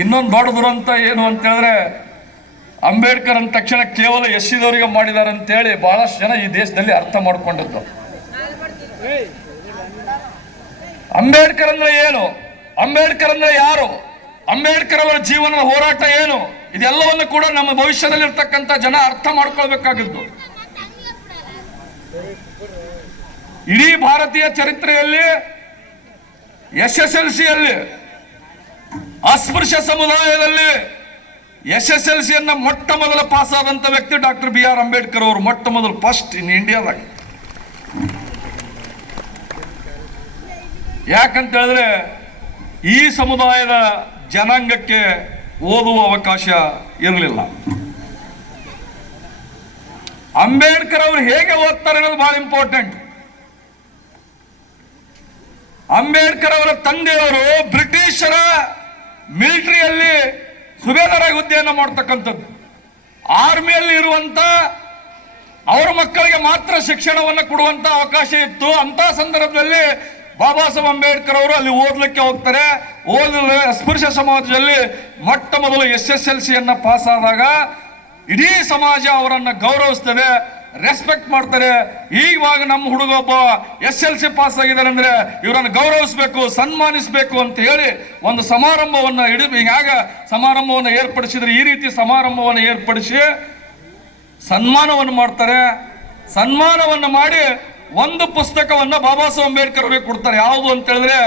ಇನ್ನೊಂದು ದೊಡ್ಡ ದುರಂತ ಏನು ಅಂತ ಹೇಳಿದ್ರೆ ಅಂಬೇಡ್ಕರ್ ಅಂದ ತಕ್ಷಣ ಕೇವಲ ಎಸ್ ಸಿದವರಿಗೆ ಮಾಡಿದ್ದಾರೆ ಅಂತೇಳಿ ಬಹಳಷ್ಟು ಜನ ಈ ದೇಶದಲ್ಲಿ ಅರ್ಥ ಮಾಡಿಕೊಂಡದ್ದು. ಅಂಬೇಡ್ಕರ್ ಅಂದ್ರೆ ಏನು? ಅಂಬೇಡ್ಕರ್ ಅಂದ್ರೆ ಯಾರು? ಅಂಬೇಡ್ಕರ್ ಅವರ ಜೀವನದ ಹೋರಾಟ ಏನು? ಇದೆಲ್ಲವನ್ನು ಕೂಡ ನಮ್ಮ ಭವಿಷ್ಯದಲ್ಲಿ ಇರ್ತಕ್ಕಂಥ ಜನ ಅರ್ಥ ಮಾಡ್ಕೊಳ್ಬೇಕಾಗಿದ್ದು. ಇಡೀ ಭಾರತೀಯ ಚರಿತ್ರೆಯಲ್ಲಿ, ಎಸ್ ಎಸ್ ಎಲ್ ಸಿಯಲ್ಲಿ ಅಸ್ಪೃಶ್ಯ ಸಮುದಾಯದಲ್ಲಿ ಎಸ್ ಎಸ್ ಎಲ್ ಸಿಯನ್ನ ಮೊಟ್ಟ ಮೊದಲು ಪಾಸ್ ಆದಂತ ವ್ಯಕ್ತಿ ಡಾಕ್ಟರ್ ಬಿ ಆರ್ ಅಂಬೇಡ್ಕರ್ ಅವರು ಮೊಟ್ಟ ಮೊದಲು ಫಸ್ಟ್ ಇನ್ ಇಂಡಿಯಾದಾಗ. ಯಾಕಂತ ಹೇಳಿದ್ರೆ ಈ ಸಮುದಾಯದ ಜನಾಂಗಕ್ಕೆ ಓದುವ ಅವಕಾಶ ಇರಲಿಲ್ಲ. ಅಂಬೇಡ್ಕರ್ ಅವರು ಹೇಗೆ ಓದ್ತಾರೆ ಅನ್ನೋದು ಬಹಳ ಇಂಪಾರ್ಟೆಂಟ್ ಅಂಬೇಡ್ಕರ್ ಅವರ ತಂದೆಯವರು ಬ್ರಿಟಿಷರ ಮಿಲಿಟರಿಯಲ್ಲಿ ಸುಬೇದಾರಾಗಿ ಹುದ್ದೆಯನ್ನು ಮಾಡ್ತಕ್ಕಂಥದ್ದು. ಆರ್ಮಿಯಲ್ಲಿ ಇರುವಂತ ಅವರ ಮಕ್ಕಳಿಗೆ ಮಾತ್ರ ಶಿಕ್ಷಣವನ್ನು ಕೊಡುವಂತ ಅವಕಾಶ ಇತ್ತು. ಅಂತ ಸಂದರ್ಭದಲ್ಲಿ ಬಾಬಾ ಸಾಹೇಬ್ ಅಂಬೇಡ್ಕರ್ ಅವರು ಅಲ್ಲಿ ಓದಲಿಕ್ಕೆ ಹೋಗ್ತಾರೆ. ಓದಿದ್ರೆ ಸ್ಪೃಶ ಸಮಾಜದಲ್ಲಿ ಮೊಟ್ಟ ಮೊದಲು ಎಸ್ ಎಸ್ ಎಲ್ ಸಿಯನ್ನು ಪಾಸ್ ಆದಾಗ ಇಡೀ ಸಮಾಜ ಅವರನ್ನು ಗೌರವಿಸ್ತದೆ. ರೆಸ್ಪೆಕ್ಟ್ ಮಾಡ್ತಾರೆ. ಈವಾಗ ನಮ್ಮ ಹುಡುಗ ಒಬ್ಬ ಎಸ್ ಎಲ್ ಸಿ ಪಾಸ್ ಆಗಿದ್ದಾರೆ ಅಂದ್ರೆ ಇವರನ್ನು ಗೌರವಿಸಬೇಕು, ಸನ್ಮಾನಿಸಬೇಕು ಅಂತ ಹೇಳಿ ಒಂದು ಸಮಾರಂಭವನ್ನ ಇಡಿ ಹೇಗ ಸಮಾರಂಭವನ್ನು ಏರ್ಪಡಿಸಿದ್ರೆ ಈ ರೀತಿ ಸಮಾರಂಭವನ್ನು ಏರ್ಪಡಿಸಿ ಸನ್ಮಾನವನ್ನು ಮಾಡ್ತಾರೆ. ಸನ್ಮಾನವನ್ನು ಮಾಡಿ ಒಂದು ಪುಸ್ತಕವನ್ನ ಬಾಬಾ ಸಾಹೇಬ್ ಅಂಬೇಡ್ಕರ್ ಅವರಿಗೆ ಕೊಡ್ತಾರೆ. ಯಾವುದು ಅಂತ ಹೇಳಿದ್ರೆ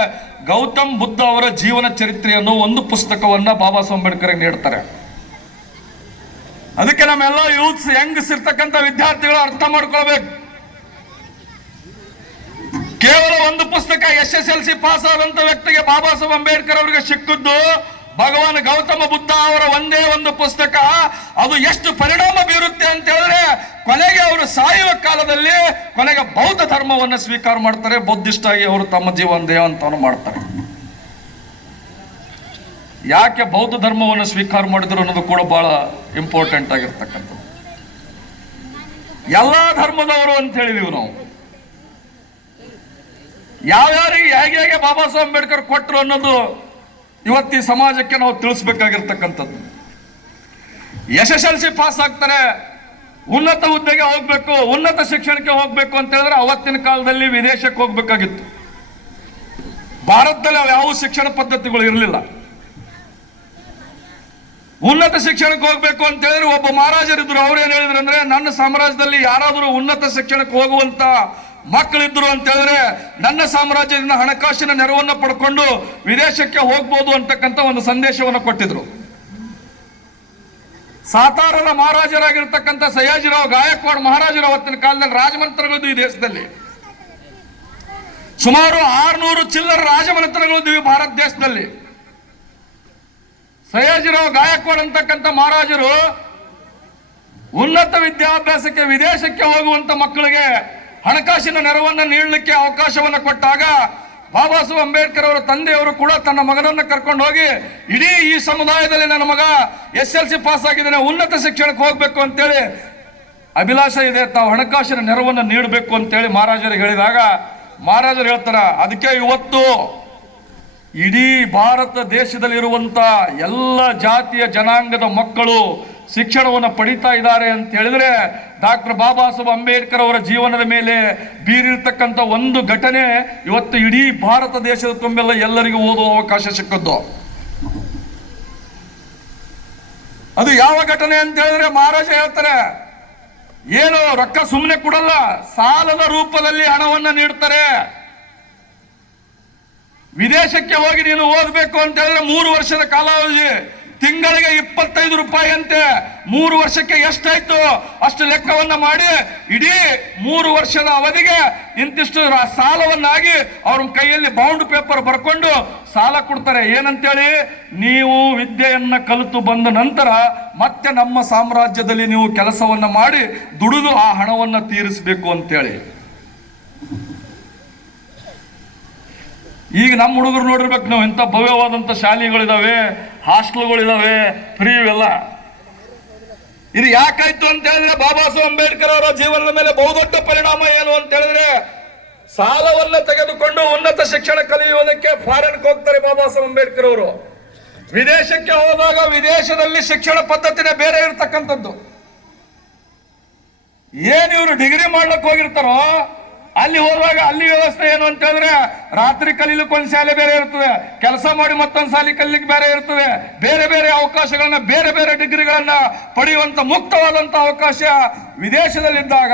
ಗೌತಮ್ ಬುದ್ಧ ಅವರ ಜೀವನ ಚರಿತ್ರೆಯನ್ನು ಒಂದು ಪುಸ್ತಕವನ್ನ ಬಾಬಾ ಸಾಹೇಬ್ ಅಂಬೇಡ್ಕರ್ ನೀಡ್ತಾರೆ. ಅದಕ್ಕೆ ನಮ್ಮೆಲ್ಲ ಯೂತ್ಸ್ ಯಂಗ್ಸ್ ಇರ್ತಕ್ಕಂಥ ವಿದ್ಯಾರ್ಥಿಗಳು ಅರ್ಥ ಮಾಡ್ಕೊಳ್ಬೇಕು. ಕೇವಲ ಒಂದು ಪುಸ್ತಕ S S L C pass ಆದಂತ ವ್ಯಕ್ತಿಗೆ ಬಾಬಾ ಸಾಹೇಬ್ ಅಂಬೇಡ್ಕರ್ ಅವರಿಗೆ ಸಿಕ್ಕಿದ್ದು ಭಗವಾನ್ ಗೌತಮ ಬುದ್ಧ ಅವರ ಒಂದೇ ಒಂದು ಪುಸ್ತಕ. ಅದು ಎಷ್ಟು ಪರಿಣಾಮ ಬೀರುತ್ತೆ ಅಂತ ಹೇಳಿದ್ರೆ ಕೊನೆಗೆ ಅವರು ಸಾಯುವ ಕಾಲದಲ್ಲಿ ಕೊನೆಗೆ ಬೌದ್ಧ ಧರ್ಮವನ್ನು ಸ್ವೀಕಾರ ಮಾಡ್ತಾರೆ, ಬುದ್ಧಿಷ್ಟಾಗಿ ಅವರು ತಮ್ಮ ಜೀವನ ದೇವಂತವನ್ನು ಮಾಡ್ತಾರೆ. ಯಾಕೆ ಬೌದ್ಧ ಧರ್ಮವನ್ನು ಸ್ವೀಕಾರ ಮಾಡಿದ್ರು ಅನ್ನೋದು ಕೂಡ ಬಹಳ ಇಂಪಾರ್ಟೆಂಟ್ ಆಗಿರ್ತಕ್ಕಂಥದ್ದು. ಎಲ್ಲ ಧರ್ಮದವರು ಅಂತ ಹೇಳಿದೀವಿ ನಾವು. ಯಾವ್ಯಾರಿಗೆ, ಹೇಗೆ ಹೇಗೆ ಬಾಬಾ ಸಾಹೇಬ್ ಅಂಬೇಡ್ಕರ್ ಕೊಟ್ಟರು ಅನ್ನೋದು ಇವತ್ತಿ ಸಮಾಜಕ್ಕೆ ನಾವು ತಿಳಿಸ್ಬೇಕಾಗಿರ್ತಕ್ಕಂಥದ್ದು. S S L C pass ಆಗ್ತಾರೆ, ಉನ್ನತ ಹುದ್ದೆಗೆ ಹೋಗ್ಬೇಕು, ಉನ್ನತ ಶಿಕ್ಷಣಕ್ಕೆ ಹೋಗ್ಬೇಕು ಅಂತ ಹೇಳಿದ್ರೆ ಅವತ್ತಿನ ಕಾಲದಲ್ಲಿ ವಿದೇಶಕ್ಕೆ ಹೋಗ್ಬೇಕಾಗಿತ್ತು. ಭಾರತದಲ್ಲಿ ಯಾವ ಶಿಕ್ಷಣ ಪದ್ಧತಿಗಳು ಇರಲಿಲ್ಲ. ಉನ್ನತ ಶಿಕ್ಷಣಕ್ಕೆ ಹೋಗ್ಬೇಕು ಅಂತ ಹೇಳಿದ್ರೆ ಒಬ್ಬ ಮಹಾರಾಜರಿದ್ರು ಅವ್ರು ಏನ್ ಹೇಳಿದ್ರು ಅಂದ್ರೆ, ನನ್ನ ಸಾಮ್ರಾಜ್ಯದಲ್ಲಿ ಯಾರಾದರೂ ಉನ್ನತ ಶಿಕ್ಷಣಕ್ಕೆ ಹೋಗುವಂತ ಮಕ್ಕಳಿದ್ರು ಅಂತ ಹೇಳಿದ್ರೆ, ನನ್ನ ಸಾಮ್ರಾಜ್ಯದಿಂದ ಹಣಕಾಸಿನ ನೆರವನ್ನು ಪಡ್ಕೊಂಡು ವಿದೇಶಕ್ಕೆ ಹೋಗ್ಬೋದು ಅಂತಕ್ಕಂಥ ಒಂದು ಸಂದೇಶವನ್ನು ಕೊಟ್ಟಿದ್ರು. ಸಾತಾರದ ಮಹಾರಾಜರಾಗಿರ್ತಕ್ಕಂಥ ಸಯಾಜಿರಾವ್ ಗಾಯಕ್ವಾಡ್ ಮಹಾರಾಜರ ಅವತ್ತಿನ ಕಾಲದಲ್ಲಿ ರಾಜಮಂತ್ರಗಳಿದ್ದು ಈ ದೇಶದಲ್ಲಿ. ಸುಮಾರು ಆರ್ನೂರು ಚಿಲ್ಲರ ರಾಜಮನೆತನಗಳಿದ್ದು ಈ ಭಾರತ ದೇಶದಲ್ಲಿ. ಸಯಾಜಿರಾವ್ ಗಾಯಕ್ವಾಡ್ ಅಂತಕ್ಕಂಥ ಮಹಾರಾಜರು ಉನ್ನತ ವಿದ್ಯಾಭ್ಯಾಸಕ್ಕೆ, ವಿದೇಶಕ್ಕೆ ಹೋಗುವಂತ ಮಕ್ಕಳಿಗೆ ಹಣಕಾಸಿನ ನೆರವನ್ನು ನೀಡಲಿಕ್ಕೆ ಅವಕಾಶವನ್ನು ಕೊಟ್ಟಾಗ ಬಾಬಾ ಸಾಹೇಬ್ ಅಂಬೇಡ್ಕರ್ ಅವರ ತಂದೆಯವರು ಕೂಡ ತನ್ನ ಮಗನನ್ನ ಕರ್ಕೊಂಡು ಹೋಗಿ ಇಡೀ ಈ ಸಮುದಾಯದಲ್ಲಿ ನನ್ನ ಮಗ ಎಸ್ ಎಲ್ ಸಿ ಪಾಸ್ ಆಗಿದ್ದಾನೆ, ಉನ್ನತ ಶಿಕ್ಷಣಕ್ಕೆ ಹೋಗ್ಬೇಕು ಅಂತೇಳಿ ಅಭಿಲಾಷ ಇದೆ. ತಾವು ಹಣಕಾಸಿನ ನೆರವನ್ನು ನೀಡಬೇಕು ಅಂತೇಳಿ ಮಹಾರಾಜರಿಗೆ ಹೇಳಿದಾಗ ಮಹಾರಾಜರು ಹೇಳ್ತಾರ, ಅದಕ್ಕೆ ಇವತ್ತು ಇಡೀ ಭಾರತ ದೇಶದಲ್ಲಿರುವಂತ ಎಲ್ಲ ಜಾತಿಯ ಜನಾಂಗದ ಮಕ್ಕಳು ಶಿಕ್ಷಣವನ್ನು ಪಡಿತಾ ಇದ್ದಾರೆ ಅಂತ ಹೇಳಿದ್ರೆ ಡಾಕ್ಟರ್ ಬಾಬಾ ಸಾಹೇಬ್ ಅಂಬೇಡ್ಕರ್ ಅವರ ಜೀವನದ ಮೇಲೆ ಬೀರಿರ್ತಕ್ಕಂಥ ಒಂದು ಘಟನೆ ಇವತ್ತು ಇಡೀ ಭಾರತ ದೇಶದ ತುಂಬೆಲ್ಲ ಎಲ್ಲರಿಗೂ ಓದುವ ಅವಕಾಶ ಸಿಕ್ಕದ್ದು. ಅದು ಯಾವ ಘಟನೆ ಅಂತ ಹೇಳಿದ್ರೆ ಮಹಾರಾಜ ಹೇಳ್ತಾರೆ, ಏನು ರೊಕ್ಕ ಸುಮ್ಮನೆ ಕೊಡಲ್ಲ, ಸಾಲದ ರೂಪದಲ್ಲಿ ಹಣವನ್ನು ನೀಡ್ತಾರೆ. ವಿದೇಶಕ್ಕೆ ಹೋಗಿ ನೀನು ಓದಬೇಕು ಅಂತ ಹೇಳಿದ್ರೆ ಮೂರು ವರ್ಷದ ಕಾಲಾವಧಿ. ತಿಂಗಳಿಗೆ ಇಪ್ಪತ್ತೈದು ರೂಪಾಯಿ ಅಂತೆ ಮೂರು ವರ್ಷಕ್ಕೆ ಎಷ್ಟಾಯ್ತು? ಅಷ್ಟು ಲೆಕ್ಕವನ್ನ ಮಾಡಿ. ಇಡೀ ಮೂರು ವರ್ಷದ ಅವಧಿಗೆ ಇಂತಿಷ್ಟು ಸಾಲವನ್ನಾಗಿ ಅವ್ರ ಕೈಯಲ್ಲಿ ಬೌಂಡ್ ಪೇಪರ್ ಬರ್ಕೊಂಡು ಸಾಲ ಕೊಡ್ತಾರೆ. ಏನಂತೇಳಿ? ನೀವು ವಿದ್ಯೆಯನ್ನ ಕಲಿತು ಬಂದ ನಂತರ ಮತ್ತೆ ನಮ್ಮ ಸಾಮ್ರಾಜ್ಯದಲ್ಲಿ ನೀವು ಕೆಲಸವನ್ನ ಮಾಡಿ ದುಡಿದು ಆ ಹಣವನ್ನ ತೀರಿಸಬೇಕು ಅಂತೇಳಿ. ಈಗ ನಮ್ಮ ಹುಡುಗರು ನೋಡಿರ್ಬೇಕು ನಾವು ಇಂಥ ಭವ್ಯವಾದಂಥ ಶಾಲೆಗಳಿದ್ದಾವೆ ಹಾಸ್ಟೆಲ್ಗಳಿದ್ದಾವೆ ಫ್ರೀ ಇವೆಲ್ಲ. ಇದು ಯಾಕಾಯ್ತು ಅಂತ ಹೇಳಿದ್ರೆ ಬಾಬಾ ಸಾಹೇಬ್ ಅಂಬೇಡ್ಕರ್ ಅವರ ಜೀವನದ ಮೇಲೆ ಬಹುದೊಡ್ಡ ಪರಿಣಾಮ ಏನು ಅಂತ ಹೇಳಿದ್ರೆ ಸಾಲವನ್ನ ತೆಗೆದುಕೊಂಡು ಉನ್ನತ ಶಿಕ್ಷಣ ಕಲಿಯುವುದಕ್ಕೆ ಫಾರಿನ್ಗೆ ಹೋಗ್ತಾರೆ ಬಾಬಾ ಸಾಹೇಬ್ ಅಂಬೇಡ್ಕರ್ ಅವರು. ವಿದೇಶಕ್ಕೆ ಹೋದಾಗ ವಿದೇಶದಲ್ಲಿ ಶಿಕ್ಷಣ ಪದ್ಧತಿನೇ ಬೇರೆ ಇರತಕ್ಕಂಥದ್ದು. ಏನ್ ಇವರು ಡಿಗ್ರಿ ಮಾಡ್ಲಿಕ್ಕೆ ಹೋಗಿರ್ತಾರೋ ಅಲ್ಲಿ ಹೋದಾಗ ಅಲ್ಲಿ ವ್ಯವಸ್ಥೆ ಏನು ಅಂತ ಹೇಳಿದ್ರೆ, ರಾತ್ರಿ ಕಲೀಲಿಕ್ಕೆ ಒಂದ್ ಶಾಲೆ ಬೇರೆ ಇರ್ತದೆ, ಕೆಲಸ ಮಾಡಿ ಮತ್ತೊಂದು ಶಾಲೆ ಕಲೀಲಿಕ್ಕೆ ಬೇರೆ ಇರ್ತದೆ. ಬೇರೆ ಬೇರೆ ಅವಕಾಶಗಳನ್ನ, ಬೇರೆ ಬೇರೆ ಡಿಗ್ರಿಗಳನ್ನ ಪಡೆಯುವಂತ ಮುಕ್ತವಾದಂತ ಅವಕಾಶ ವಿದೇಶದಲ್ಲಿದ್ದಾಗ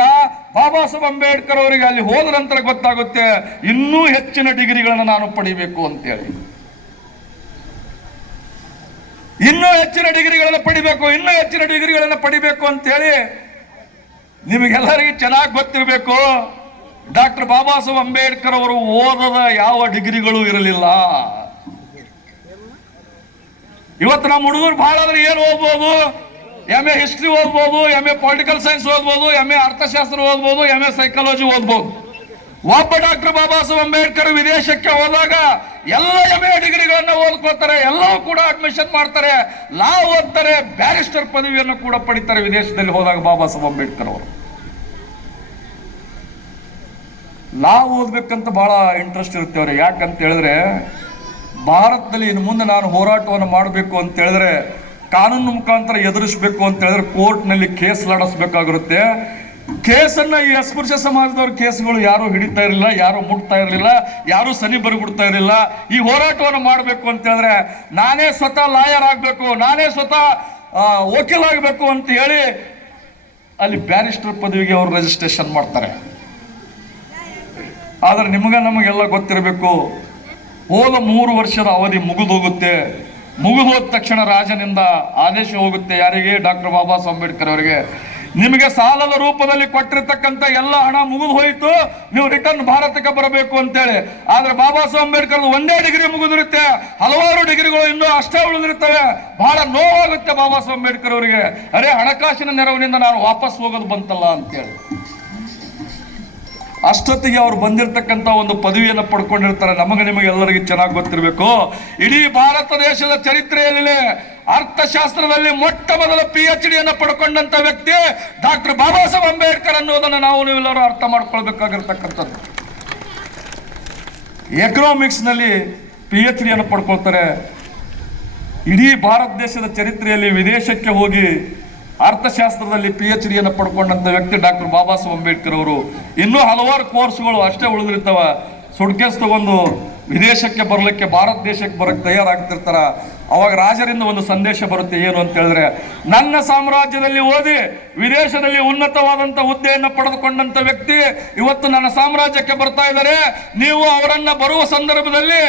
ಬಾಬಾ ಸಾಹೇಬ್ ಅಂಬೇಡ್ಕರ್ ಅವರಿಗೆ ಅಲ್ಲಿ ಹೋದ ನಂತರ ಗೊತ್ತಾಗುತ್ತೆ, ಇನ್ನೂ ಹೆಚ್ಚಿನ ಡಿಗ್ರಿಗಳನ್ನ ನಾನು ಪಡಿಬೇಕು ಅಂತೇಳಿ. ಇನ್ನೂ ಹೆಚ್ಚಿನ ಡಿಗ್ರಿಗಳನ್ನು ಪಡಿಬೇಕು, ಇನ್ನೂ ಹೆಚ್ಚಿನ ಡಿಗ್ರಿಗಳನ್ನು ಪಡಿಬೇಕು ಅಂತೇಳಿ ನಿಮಗೆಲ್ಲರಿಗೂ ಚೆನ್ನಾಗಿ ಗೊತ್ತಿರಬೇಕು. ಡಾಕ್ಟರ್ ಬಾಬಾ ಸಾಹೇಬ್ ಅಂಬೇಡ್ಕರ್ ಅವರು ಓದದ ಯಾವ ಡಿಗ್ರಿಗಳು ಇರಲಿಲ್ಲ. ಇವತ್ತು ನಮ್ಮ ಹುಡುಗರು ಬಹಳ ಅಂದ್ರೆ ಏನು ಓದ್ಬೋದು? ಎಂ ಎ ಹಿಸ್ಟ್ರಿ ಓದ್ಬೋದು ಎಂ ಎ ಪೊಲಿಟಿಕಲ್ ಸೈನ್ಸ್ ಓದ್ಬೋದು ಎಂ ಎ ಅರ್ಥಶಾಸ್ತ್ರ ಓದ್ಬೋದು ಎಂ ಎ ಸೈಕಾಲಜಿ ಓದ್ಬೋದು. ಒಬ್ಬ ಡಾಕ್ಟರ್ ಬಾಬಾ ಸಾಹೇಬ್ ಅಂಬೇಡ್ಕರ್ ವಿದೇಶಕ್ಕೆ ಹೋದಾಗ ಎಲ್ಲ ಎಂ ಎ ಡಿಗ್ರಿಗಳನ್ನ ಓದ್ಕೊಳ್ತಾರೆ, ಎಲ್ಲವೂ ಕೂಡ ಅಡ್ಮಿಷನ್ ಮಾಡ್ತಾರೆ. ಲಾ ಓದ್ತಾರೆ ಬ್ಯಾರಿಸ್ಟರ್ ಪದವಿಯನ್ನು ಕೂಡ ಪಡಿತಾರೆ ವಿದೇಶದಲ್ಲಿ ಹೋದಾಗ ಬಾಬಾ ಸಾಹೇಬ್ ಅಂಬೇಡ್ಕರ್ ಅವರು. ಲಾ ಓದಬೇಕಂತ ಬಹಳ ಇಂಟ್ರೆಸ್ಟ್ ಇರುತ್ತೆ ಅವ್ರಿಗೆ. ಯಾಕಂತ ಹೇಳಿದ್ರೆ, ಭಾರತದಲ್ಲಿ ಇನ್ನು ಮುಂದೆ ನಾನು ಹೋರಾಟವನ್ನು ಮಾಡಬೇಕು ಅಂತ ಹೇಳಿದ್ರೆ, ಕಾನೂನು ಮುಖಾಂತರ ಎದುರಿಸಬೇಕು ಅಂತ ಹೇಳಿದ್ರೆ ಕೋರ್ಟ್ನಲ್ಲಿ ಕೇಸ್ ಲಡಿಸ್ಬೇಕಾಗಿರುತ್ತೆ. ಕೇಸನ್ನ ಈ ಅಸ್ಪೃಶ್ಯ ಸಮಾಜದವ್ರ ಕೇಸ್ಗಳು ಯಾರು ಹಿಡಿತಾ ಇರಲಿಲ್ಲ, ಯಾರು ಮುಟ್ತಾ ಇರಲಿಲ್ಲ, ಯಾರು ಸನಿ ಬರ್ಬಿಡ್ತಾ ಇರಲಿಲ್ಲ. ಈ ಹೋರಾಟವನ್ನು ಮಾಡಬೇಕು ಅಂತ ಹೇಳಿದ್ರೆ, ನಾನೇ ಸ್ವತಃ ಲಾಯರ್ ಆಗಬೇಕು, ನಾನೇ ಸ್ವತಃ ವಕೀಲಾಗಬೇಕು ಅಂತ ಹೇಳಿ ಅಲ್ಲಿ ಬ್ಯಾರಿಸ್ಟರ್ ಪದವಿಗೆ ಅವರು ರಿಜಿಸ್ಟ್ರೇಷನ್ ಮಾಡ್ತಾರೆ. ಆದ್ರೆ ನಿಮಗೆ ನಮಗೆಲ್ಲ ಗೊತ್ತಿರಬೇಕು. ಹೋದ ಮೂರು ವರ್ಷದ ಅವಧಿ ಮುಗಿದೋಗುತ್ತೆ ಮುಗಿದೋದ ತಕ್ಷಣ ರಾಜನಿಂದ ಆದೇಶ ಹೋಗುತ್ತೆ ಯಾರಿಗೆ? ಡಾಕ್ಟರ್ ಬಾಬಾ ಸಾಹೇಬ್ ಅಂಬೇಡ್ಕರ್ ಅವರಿಗೆ. ನಿಮಗೆ ಸಾಲದ ರೂಪದಲ್ಲಿ ಕೊಟ್ಟಿರ್ತಕ್ಕಂಥ ಎಲ್ಲ ಹಣ ಮುಗಿದು ಹೋಯಿತು. ನೀವು ರಿಟರ್ನ್ ಭಾರತಕ್ಕೆ ಬರಬೇಕು ಅಂತೇಳಿ. ಆದ್ರೆ ಬಾಬಾ ಸಾಹೇಬ್ ಅಂಬೇಡ್ಕರ್ ಒಂದೇ ಡಿಗ್ರಿ ಮುಗಿದಿರುತ್ತೆ. ಹಲವಾರು ಡಿಗ್ರಿಗಳು ಇನ್ನೂ ಅಷ್ಟೇ ಉಳಿದಿರ್ತವೆ ಬಹಳ ನೋವಾಗುತ್ತೆ ಬಾಬಾ ಸಾಹೇಬ್ ಅಂಬೇಡ್ಕರ್ ಅವರಿಗೆ. ಅರೆ ಹಣಕಾಸಿನ ನೆರವಿನಿಂದ ನಾನು ವಾಪಸ್ ಹೋಗೋದು ಬಂತಲ್ಲ ಅಂತೇಳಿ. ಅಷ್ಟೊತ್ತಿಗೆ ಅವ್ರು ಬಂದಿರತಕ್ಕಂತ ಒಂದು ಪದವಿಯನ್ನು ಪಡ್ಕೊಂಡಿರ್ತಾರೆ. ನಮಗೆ ನಿಮಗೆ ಎಲ್ಲರಿಗೂ ಚೆನ್ನಾಗಿ ಗೊತ್ತಿರಬೇಕು. ಇಡೀ ಭಾರತ ದೇಶದ ಚರಿತ್ರೆಯಲ್ಲಿ ಅರ್ಥಶಾಸ್ತ್ರದಲ್ಲಿ ಮೊಟ್ಟ ಮೊದಲ ಪಿ ಎಚ್ ಡಿಯನ್ನು ಪಡ್ಕೊಂಡಂತ ವ್ಯಕ್ತಿ ಡಾಕ್ಟರ್ ಬಾಬಾ ಸಾಹೇಬ್ ಅಂಬೇಡ್ಕರ್ ಅನ್ನೋದನ್ನು ನಾವು ನೀವೆಲ್ಲರೂ ಅರ್ಥ ಮಾಡ್ಕೊಳ್ಬೇಕಾಗಿರ್ತಕ್ಕಂಥದ್ದು. ಎಕನಾಮಿಕ್ಸ್ನಲ್ಲಿ ಪಿ ಎಚ್ ಡಿಯನ್ನು ಪಡ್ಕೊಳ್ತಾರೆ. ಇಡೀ ಭಾರತ ದೇಶದ ಚರಿತ್ರೆಯಲ್ಲಿ ವಿದೇಶಕ್ಕೆ ಹೋಗಿ ಅರ್ಥಶಾಸ್ತ್ರದಲ್ಲಿ ಪಿ ಎಚ್ ಡಿಯನ್ನು ಪಡ್ಕೊಂಡಂತ ವ್ಯಕ್ತಿ ಡಾಕ್ಟರ್ ಬಾಬಾ ಸಾಹೇಬ್ ಅಂಬೇಡ್ಕರ್ ಅವರು ಇನ್ನೂ ಹಲವಾರು ಕೋರ್ಸ್ಗಳು ಅಷ್ಟೇ ಉಳಿದಿರ್ತಾವ. ಸುಡ್ಕೇಸ್ ತಗೊಂಡು ವಿದೇಶಕ್ಕೆ ಬರಲಿಕ್ಕೆ ಭಾರತ ದೇಶಕ್ಕೆ ಬರಕ್ಕೆ ತಯಾರಾಗ್ತಿರ್ತಾರ. ಅವಾಗ ರಾಜರಿಂದ ಒಂದು ಸಂದೇಶ ಬರುತ್ತೆ ಏನು ಅಂತ ಹೇಳಿದ್ರೆ, ನನ್ನ ಸಾಮ್ರಾಜ್ಯದಲ್ಲಿ ಓದಿ ವಿದೇಶದಲ್ಲಿ ಉನ್ನತವಾದಂಥ ಹುದ್ದೆಯನ್ನು ಪಡೆದುಕೊಂಡಂತ ವ್ಯಕ್ತಿ ಇವತ್ತು ನನ್ನ ಸಾಮ್ರಾಜ್ಯಕ್ಕೆ ಬರ್ತಾ ಇದ್ದಾರೆ. ನೀವು ಅವರನ್ನ ಬರುವ ಸಂದರ್ಭದಲ್ಲಿ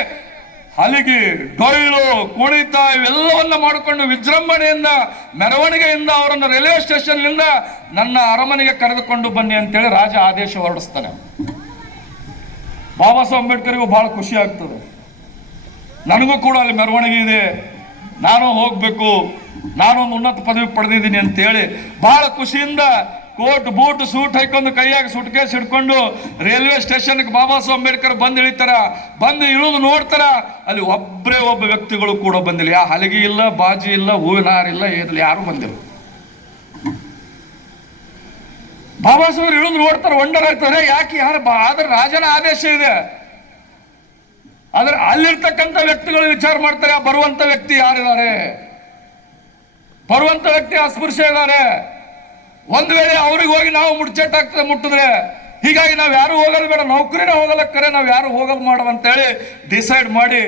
ಹಲಿಗೆ ಡೊಳ್ಳು ಕುಣಿತ ಇವೆಲ್ಲವನ್ನ ಮಾಡಿಕೊಂಡು ವಿಜೃಂಭಣೆಯಿಂದ, ಮೆರವಣಿಗೆಯಿಂದ ಅವರನ್ನು ರೈಲ್ವೆ ಸ್ಟೇಷನ್ನಿಂದ ನನ್ನ ಅರಮನೆಗೆ ಕರೆದುಕೊಂಡು ಬನ್ನಿ ಅಂತೇಳಿ ರಾಜ ಆದೇಶ ಹೊರಡಿಸ್ತಾನೆ. ಬಾಬಾ ಸಾಹೇಬ್ ಅಂಬೇಡ್ಕರ್ಗೂ ಬಹಳ ಖುಷಿ ಆಗ್ತದೆ. ನನಗೂ ಕೂಡ ಅಲ್ಲಿ ಮೆರವಣಿಗೆ ಇದೆ. ನಾನು ಹೋಗ್ಬೇಕು. ನಾನು ಒಂದು ಉನ್ನತ ಪದವಿ ಪಡೆದಿದ್ದೀನಿ ಅಂತೇಳಿ ಬಹಳ ಖುಷಿಯಿಂದ ಕೋಟ್ ಬೂಟ್ ಸೂಟ್ ಹಾಕೊಂಡು ಕೈಯಾಗ ಸುಟ್ಕೇಸ್ ಹಿಡ್ಕೊಂಡು ರೈಲ್ವೆ ಸ್ಟೇಷನ್ಗೆ ಬಾಬಾ ಸಾಹೇಬ್ ಅಂಬೇಡ್ಕರ್ ಬಂದು ಇಳಿತಾರ. ಬಂದು ಇಳಿದು ನೋಡ್ತಾರ. ಅಲ್ಲಿ ಒಬ್ಬರೇ ಒಬ್ಬ ವ್ಯಕ್ತಿಗಳು ಕೂಡ ಬಂದಿಲ್ಲ. ಯಾ ಹಲಗಿ ಇಲ್ಲ, ಬಾಜಿ ಇಲ್ಲ, ಹೂವಿನ ಹಾರ ಇಲ್ಲ, ಏನಿಲ್ಲ, ಯಾರು ಬಂದಿಲ್ಲ. ಬಾಬಾ ಸಾಹೇಬ್ ಇಳಿದು ನೋಡ್ತಾರೆ ವಂಡರ್ ಆಗ್ತಾರೆ ಯಾಕೆ ಯಾರು ಆದ್ರೆ ರಾಜನ ಆದೇಶ ಇದೆ. ಆದ್ರೆ ಅಲ್ಲಿರ್ತಕ್ಕಂಥ ವ್ಯಕ್ತಿಗಳು ವಿಚಾರ ಮಾಡ್ತಾರೆ. ಬರುವಂತ ವ್ಯಕ್ತಿ ಯಾರಿದ್ದಾರೆ? ಬರುವಂತ ವ್ಯಕ್ತಿ ಅಸ್ಪೃಶ್ಯ ಇದ್ದಾರೆ. ಒಂದ್ ವೇಳೆ ಅವ್ರಿಗೆ ಹೋಗಿ ನಾವು ಮುಡ್ಚೆಟ್ಟಾಗ್ತದೆ ಮುಟ್ಟಿದ್ರೆ, ಹೀಗಾಗಿ ನಾವು ಯಾರು ಹೋಗಲ್ಲ ಬೇಡ, ನೌಕರಿನೇ ಹೋಗಲ್ಲ ಕರೆ, ನಾವು ಯಾರು ಹೋಗಲ್ ಮಾಡೋದು ಅಂತೇಳಿ ಡಿಸೈಡ್ ಮಾಡಿ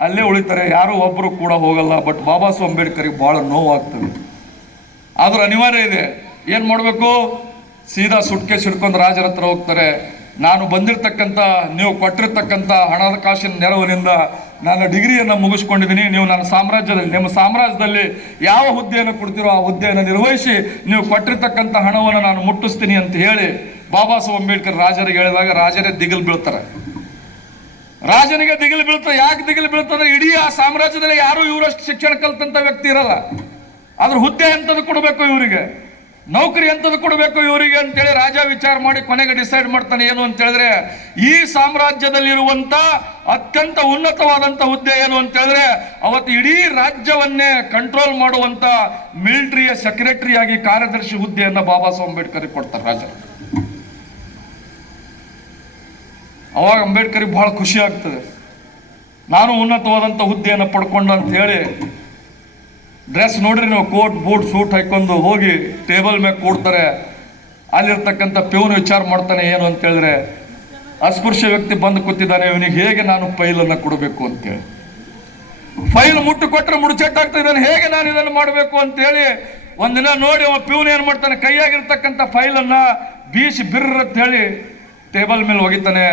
ಅಲ್ಲೇ ಉಳಿತಾರೆ. ಯಾರು ಒಬ್ಬರು ಕೂಡ ಹೋಗಲ್ಲ ಬಟ್ ಬಾಬಾ ಸಾಹೇಬ್ ಅಂಬೇಡ್ಕರ್ಗೆ ಬಹಳ ನೋವಾಗ್ತದೆ. ಆದ್ರ ಅನಿವಾರ್ಯ ಇದೆ. ಏನ್ ಮಾಡಬೇಕು? ಸೀದಾ ಸುಟ್ಕೆ ಸಿಡ್ಕೊಂಡು ರಾಜರ ಹತ್ರ ಹೋಗ್ತಾರೆ. ನಾನು ಬಂದಿರತಕ್ಕಂಥ, ನೀವು ಕೊಟ್ಟಿರ್ತಕ್ಕಂಥ ಹಣದ ಕಾಸಿನ ನೆರವಿನಿಂದ ನಾನು ಡಿಗ್ರಿಯನ್ನು ಮುಗಿಸ್ಕೊಂಡಿದ್ದೀನಿ. ನೀವು ನನ್ನ ಸಾಮ್ರಾಜ್ಯದಲ್ಲಿ, ನಿಮ್ಮ ಸಾಮ್ರಾಜ್ಯದಲ್ಲಿ ಯಾವ ಹುದ್ದೆಯನ್ನು ಕೊಡ್ತಿರೋ ಆ ಹುದ್ದೆಯನ್ನು ನಿರ್ವಹಿಸಿ ನೀವು ಕೊಟ್ಟಿರ್ತಕ್ಕಂಥ ಹಣವನ್ನು ನಾನು ಮುಟ್ಟಿಸ್ತೀನಿ ಅಂತ ಹೇಳಿ ಬಾಬಾ ಸಾಹೇಬ್ ಅಂಬೇಡ್ಕರ್ ರಾಜರಿಗೆ ಹೇಳಿದಾಗ ರಾಜರೇ ದಿಗಿಲು ಬೀಳ್ತಾರೆ. ರಾಜನಿಗೆ ದಿಗಿಲು ಬೀಳ್ತಾರೆ ಯಾಕೆ ದಿಗಿಲು ಬೀಳ್ತಾರೆ ಇಡೀ ಆ ಸಾಮ್ರಾಜ್ಯದಲ್ಲಿ ಯಾರು ಇವರಷ್ಟು ಶಿಕ್ಷಣ ಕಲ್ತಂಥ ವ್ಯಕ್ತಿ ಇರಲ್ಲ. ಅದ್ರ ಹುದ್ದೆ ಎಂಥದ್ದು ಕೊಡಬೇಕು ಇವರಿಗೆ? ನೌಕರಿ ಎಂತದ್ದು ಕೊಡಬೇಕು ಇವರಿಗೆ ಅಂತೇಳಿ ರಾಜ ವಿಚಾರ ಮಾಡಿ ಕೊನೆಗೆ ಡಿಸೈಡ್ ಮಾಡ್ತಾನೆ ಏನು ಅಂತ ಹೇಳಿದ್ರೆ, ಈ ಸಾಮ್ರಾಜ್ಯದಲ್ಲಿರುವಂತ ಅತ್ಯಂತ ಉನ್ನತವಾದಂತ ಹುದ್ದೆ ಏನು ಅಂತ ಹೇಳಿದ್ರೆ, ಅವತ್ತು ಇಡೀ ರಾಜ್ಯವನ್ನೇ ಕಂಟ್ರೋಲ್ ಮಾಡುವಂತ ಮಿಲಿಟರಿಯ ಸೆಕ್ರೆಟರಿಯಾಗಿ ಕಾರ್ಯದರ್ಶಿ ಹುದ್ದೆಯನ್ನ ಬಾಬಾ ಸಾಹೇಬ್ ಅಂಬೇಡ್ಕರ್ ಕೊಡ್ತಾರೆ ರಾಜ ಅವಾಗ ಅಂಬೇಡ್ಕರ್ ಬಹಳ ಖುಷಿ ಆಗ್ತದೆ. ನಾನು ಉನ್ನತವಾದಂಥ ಹುದ್ದೆಯನ್ನು ಪಡ್ಕೊಂಡು ಅಂತ ಹೇಳಿ ಡ್ರೆಸ್ ನೋಡ್ರಿ ನೀವು, ಕೋಟ್, ಬೂಟ್, ಸೂಟ್ ಹಾಕೊಂಡು ಹೋಗಿ ಟೇಬಲ್ ಮೇಲೆ ಕೂಡ್ತಾರೆ. ಅಲ್ಲಿರ್ತಕ್ಕಂಥ ಪ್ಯೂನ್ ವಿಚಾರ ಮಾಡ್ತಾನೆ ಏನು ಅಂತ ಹೇಳಿದ್ರೆ, ಅಸ್ಪೃಶ್ಯ ವ್ಯಕ್ತಿ ಬಂದು ಕೂತಿದ್ದಾನೆ, ಇವನಿಗೆ ಹೇಗೆ ನಾನು ಫೈಲನ್ನು ಕೊಡಬೇಕು ಅಂತೇಳಿ ಫೈಲ್ ಮುಟ್ಟು ಕೊಟ್ಟರೆ ಮುಡುಚೆಟ್ಟಾಗ್ತಾ ಇದ್ದಾನೆ ಹೇಗೆ ನಾನು ಇದನ್ನು ಮಾಡಬೇಕು ಅಂತೇಳಿ ಒಂದಿನ ನೋಡಿ ಅವ ಪ್ಯೂನ್ ಏನು ಮಾಡ್ತಾನೆ, ಕೈಯಾಗಿರ್ತಕ್ಕಂಥ ಫೈಲನ್ನು ಬೀಸಿ ಬಿರ್ರ ಅಂತ ಹೇಳಿ ಟೇಬಲ್ ಮೇಲೆ ಒಗಿತಾನೆ.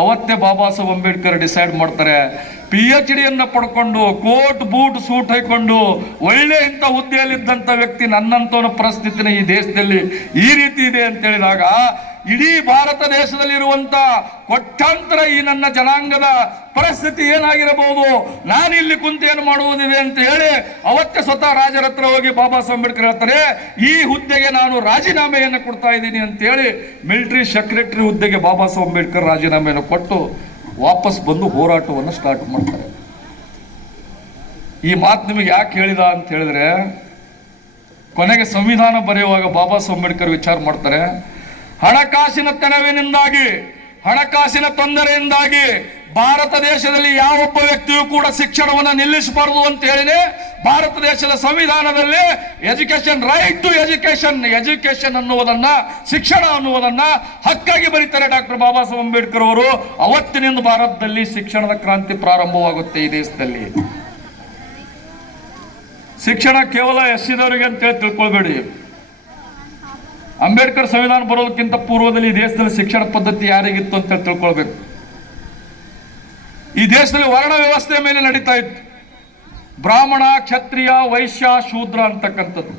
ಅವತ್ತೇ ಬಾಬಾ ಸಾಹೇಬ್ ಅಂಬೇಡ್ಕರ್ ಡಿಸೈಡ್ ಮಾಡ್ತಾರೆ. ಪಿ ಎಚ್ ಡಿಯನ್ನು ಪಡ್ಕೊಂಡು, ಕೋಟ್, ಬೂಟ್, ಸೂಟ್ ಹಾಕೊಂಡು ಒಳ್ಳೆ ಇಂಥ ಹುದ್ದೆಯಲ್ಲಿದ್ದಂಥ ವ್ಯಕ್ತಿ ನನ್ನಂತವನ ಪರಿಸ್ಥಿತಿನ ಈ ದೇಶದಲ್ಲಿ ಈ ರೀತಿ ಇದೆ ಅಂತ ಹೇಳಿದಾಗ ಇಡೀ ಭಾರತ ದೇಶದಲ್ಲಿರುವಂತ ಕೊಟ್ಟಾಂತರ ಈ ನನ್ನ ಜನಾಂಗದ ಪರಿಸ್ಥಿತಿ ಏನಾಗಿರಬಹುದು? ನಾನು ಇಲ್ಲಿ ಕುಂತು ಏನು ಮಾಡುವುದಿದೆ ಅಂತ ಹೇಳಿ ಅವತ್ತೇ ಸ್ವತಃ ರಾಜರ ಹತ್ರ ಹೋಗಿ ಬಾಬಾ ಸಾಹೇಬ್ ಅಂಬೇಡ್ಕರ್ ಹೇಳ್ತಾರೆ, ಈ ಹುದ್ದೆಗೆ ನಾನು ರಾಜೀನಾಮೆಯನ್ನು ಕೊಡ್ತಾ ಇದ್ದೀನಿ ಅಂತ ಹೇಳಿ ಮಿಲಿಟರಿ ಸೆಕ್ರೆಟರಿ ಹುದ್ದೆಗೆ ಬಾಬಾ ಸಾಹೇಬ್ ಅಂಬೇಡ್ಕರ್ ರಾಜೀನಾಮೆಯನ್ನು ಕೊಟ್ಟು ವಾಪಸ್ ಬಂದು ಹೋರಾಟವನ್ನು ಸ್ಟಾರ್ಟ್ ಮಾಡ್ತಾರೆ. ಈ ಮಾತು ನಿಮಗೆ ಯಾಕೆ ಹೇಳಿದ ಅಂತ ಹೇಳಿದ್ರೆ, ಕೊನೆಗೆ ಸಂವಿಧಾನ ಬರೆಯುವಾಗ ಬಾಬಾ ಸಾಹೇಬ್ ಅಂಬೇಡ್ಕರ್ ವಿಚಾರ ಮಾಡ್ತಾರೆ ಹಣಕಾಸಿನ ತೆನವಿನಿಂದಾಗಿ ಹಣಕಾಸಿನ ತೊಂದರೆಯಿಂದಾಗಿ ಭಾರತ ದೇಶದಲ್ಲಿ ಯಾವೊಬ್ಬ ವ್ಯಕ್ತಿಯೂ ಕೂಡ ಶಿಕ್ಷಣವನ್ನು ನಿಲ್ಲಿಸಬಾರದು ಅಂತ ಹೇಳಿನೇ ಭಾರತ ದೇಶದ ಸಂವಿಧಾನದಲ್ಲಿ education right to education education ಅನ್ನುವುದನ್ನ, ಶಿಕ್ಷಣ ಅನ್ನುವುದನ್ನ ಹಕ್ಕಾಗಿ ಬರೀತಾರೆ ಡಾಕ್ಟರ್ ಬಾಬಾ ಸಾಹೇಬ್ ಅಂಬೇಡ್ಕರ್ ಅವರು. ಅವತ್ತಿನಿಂದ ಭಾರತದಲ್ಲಿ ಶಿಕ್ಷಣದ ಕ್ರಾಂತಿ ಪ್ರಾರಂಭವಾಗುತ್ತೆ ಈ ದೇಶದಲ್ಲಿ. ಶಿಕ್ಷಣ ಕೇವಲ ಎಸ್ಸಿದವರಿಗೆ ಅಂತೇಳಿ ತಿಳ್ಕೊಳ್ಬೇಡಿ. ಅಂಬೇಡ್ಕರ್ ಸಂವಿಧಾನ ಬರೋದಕ್ಕಿಂತ ಪೂರ್ವದಲ್ಲಿ ಈ ದೇಶದಲ್ಲಿ ಶಿಕ್ಷಣ ಪದ್ಧತಿ ಯಾರಿಗಿತ್ತು ಅಂತ ತಿಳ್ಕೊಳ್ಬೇಕು. ಈ ದೇಶದಲ್ಲಿ ವರ್ಣ ವ್ಯವಸ್ಥೆ ಮೇಲೆ ನಡೀತಾ ಇತ್ತು. ಬ್ರಾಹ್ಮಣ, ಕ್ಷತ್ರಿಯ, ವೈಶ್ಯ, ಶೂದ್ರ ಅಂತಕ್ಕಂಥದ್ದು.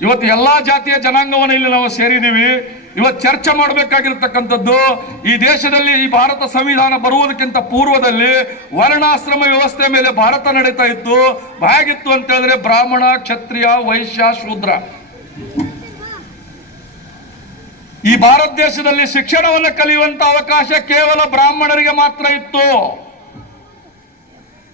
ಇವತ್ತು ಎಲ್ಲಾ ಜಾತಿಯ ಜನಾಂಗವನ್ನು ಇಲ್ಲಿ ನಾವು ಸೇರಿದ್ದೀವಿ. ಇವತ್ತು ಚರ್ಚೆ ಮಾಡಬೇಕಾಗಿರ್ತಕ್ಕಂಥದ್ದು ಈ ದೇಶದಲ್ಲಿ ಈ ಭಾರತ ಸಂವಿಧಾನ ಬರುವುದಕ್ಕಿಂತ ಪೂರ್ವದಲ್ಲಿ ವರ್ಣಾಶ್ರಮ ವ್ಯವಸ್ಥೆ ಮೇಲೆ ಭಾರತ ನಡೀತಾ ಇತ್ತು. ಹೇಗಿತ್ತು ಅಂತ ಹೇಳಿದ್ರೆ ಬ್ರಾಹ್ಮಣ, ಕ್ಷತ್ರಿಯ, ವೈಶ್ಯ, ಶೂದ್ರ. ಈ ಭಾರತ ದೇಶದಲ್ಲಿ ಶಿಕ್ಷಣವನ್ನು ಕಲಿಯುವಂತ ಅವಕಾಶ ಕೇವಲ ಬ್ರಾಹ್ಮಣರಿಗೆ ಮಾತ್ರ ಇತ್ತು.